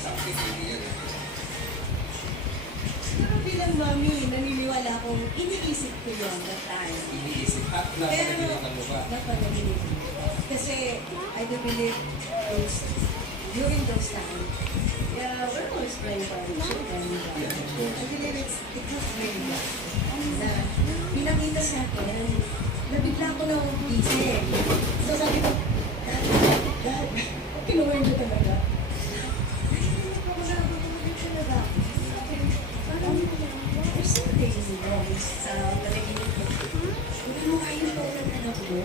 sakit hindi yan. Pero bilang mami, naniniwala akong iniisip ko yun that time. Iniisip at napanaginip mo ba? Napanaginip ko. Kasi I do believe during those times, yeah, we're always praying for our children. Yeah, of course. I believe it's not very bad. Na pinakita sa akin, nabigla ko na gising. So sabi ko, Dad, kinuha niyo talaga. Wala ako tumagin talaga. Parang, there's something wrong sa panaginip ko. Hindi mo kayo pa ng anak mo?